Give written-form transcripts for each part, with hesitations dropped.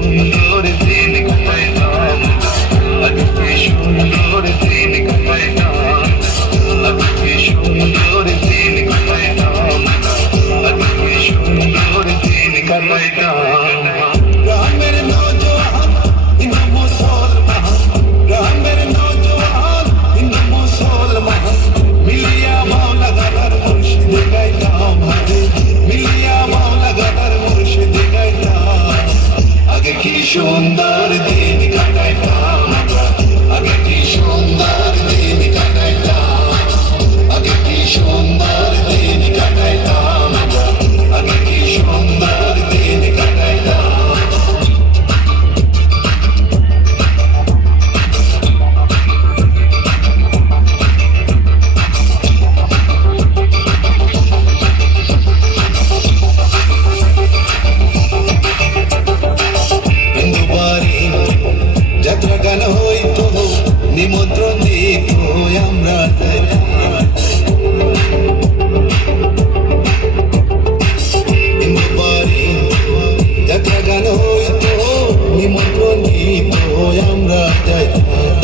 সুন্দর দিন কাটাইতাম, আগে কি সুন্দর দিন কাটাইতাম, আগে কি সুন্দর দিন কাটাইতাম, আগে কি সুন্দর দিন কাটাইতাম। গ্রামের নওজোয়ান হিন্দু মুসলমান, গ্রামের নওজোয়ান হিন্দু মুসলমান মিলিয়া মাওলা গাদার মুর্শিদ গাইতাম, হারে মিলিয়া মাওলা গাদার মুর্শিদ গাইতাম। আগে কি সুন্দর দিন কাটাইতাম, আগে কি সুন্দর দিন কাটাইতাম, আগে কি সুন্দর দিন কাটাইতাম, আগে কি সুন্দর দিন কাটাইতাম। যাত্রা গান হইতো, নিমন্ত্রণ দিত আমরা বাড়ি, যাত্রা গান হইতো, নিমন্ত্রণ দিত আমরা যাইতাম।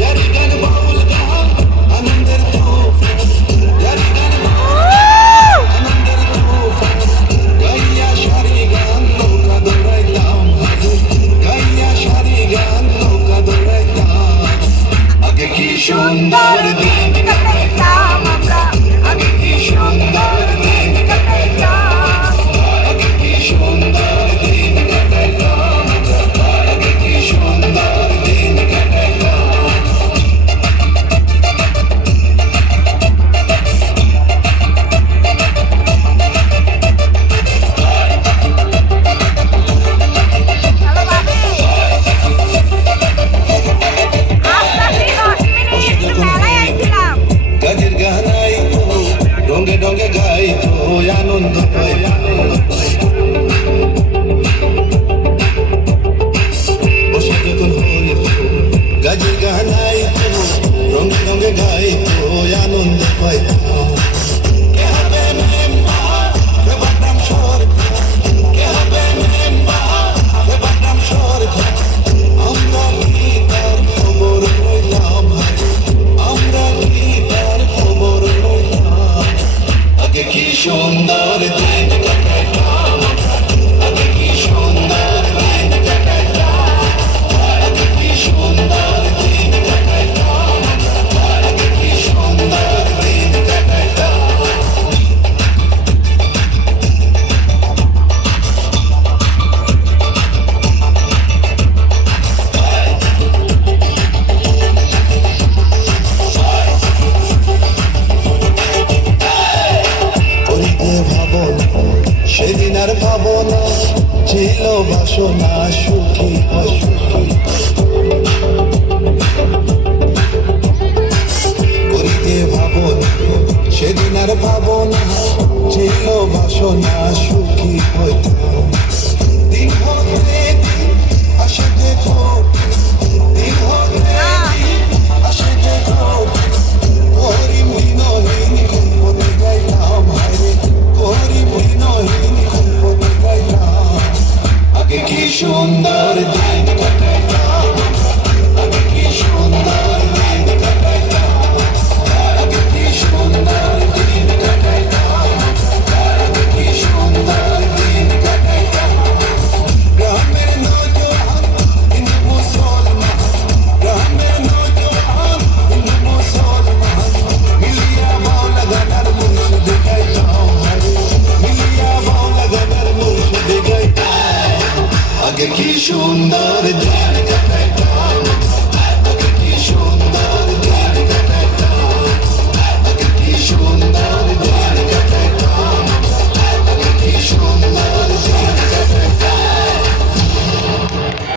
যারি গান বাউল গান আনন্দের তোফান, যারি গান আনন্দের তোফান গাইয়া সারি গান নৌকা দৌড়াইতাম, গাইয়া সারি গান নৌকা দৌড়াইতাম। আগে কি সুন্দর দিন কাটাইতাম আমরা, আগে কি সুন্দর দিন কাটাইতাম, আগে কি সুন্দর দিন কাটাইতাম, আগে কি সুন্দর দিন কাটাইতাম। কাজের গানাই তো ডঙ্গে ডঙ্গে গাই তো আনন্দ পাই, বসে যখন হল কাজের গানাই তো ডঙ্গে ডঙ্গে গাই তো আনন্দ পাই। কে হবে মেম্বার কে বাদাম সরকার, কে হবে মেম্বার কে বাদাম সরকার, আমরা কি তার খবর লইলাম, আমরা কি তার খবর লইলাম। আগে কি সুন্দর দিন কাটাইতাম, আগে কি সুন্দর দিন কাটাইতাম, আগে কি সুন্দর দিন কাটাইতাম, আগে কি সুন্দর দিন কাটাইতাম। সেদিন আর ভাবনা ছিল বাসনা সুখী অসুখী, করিতে ভাবনা সেদিন আর ভাবনা ছিল বাসনা সুখী হইতাম। দিন হতে আসে দেখো, দিন হতে আসে দেখো, করিম দিনহীন কুম্পতে গাইলাম, হায়রে করিম দিনহীন কুম্পতে গাইলাম। আগে কি সুন্দর দিন কাটাইতাম, আগে কি সুন্দর দিন কাটাইতাম, আগে কি সুন্দর দিন কাটাইতাম, আগে কি সুন্দর দিন কাটাইতাম। গ্রামের নওজোয়ান হিন্দু মুসলমান, গ্রামের নওজোয়ান হিন্দু মুসলমান মিলিয়া মাওলা গাদার মুর্শিদ গাইতাম, মিলিয়া মাওলা গাদার মুর্শিদ গাইতাম। আগে কি সুন্দর দিন কাটাইতাম।